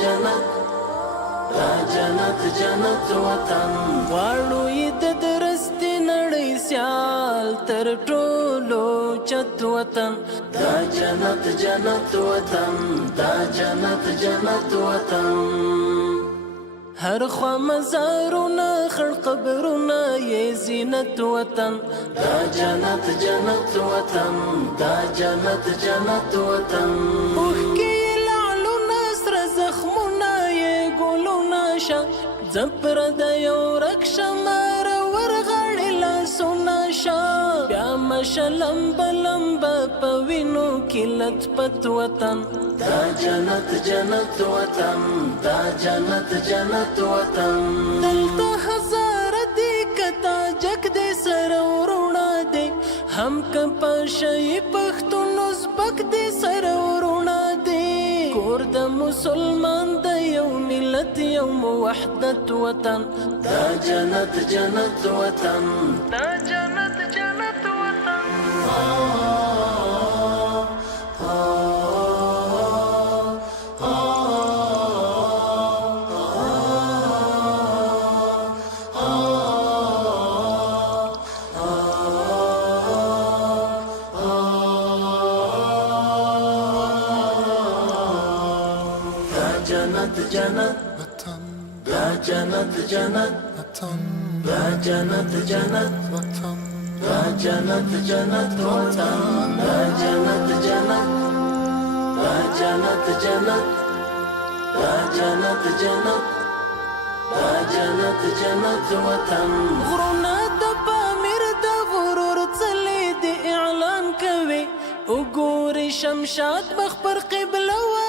جنت دا جنت جنت وطن غواړو یې د درستې نړۍ سیال تر ټولو چت وطن دا جنت جنت وطن دا جنت جنت وطن هر خوا مزارونه خړ قبرونه یې زینت وطن دا جنت جنت وطن دا جنت جنت وطن اوښکې لعلونه سره زخمونه یې ګلونه شه زپر د یو ورک شمار ورغړې لاسونه شه بیا مشه لمبه لمبه په وینو کې لطپت وطن دا جنت جنت وطن دا جنت جنت وطن دلته هزاره دی کتا جګ دی سره ورونه دی هم که په شی پښتون ازبک دی سره ورونه دی کور د مسلمان د یو ملت یو وحدت وطن دا جنت جنت وطن دا جنت جنت وطن جنت جنت وطن دا جنت جنت وطن دا جنت جنت وطن دا جنت جنت وطن دا جنت جنت دا جنت جنت دا جنت جنت دا جنت جنت وطن غرونه د پامیر د غرور څلې د اعلان کوي وګوري شمشاد مخ پر قبله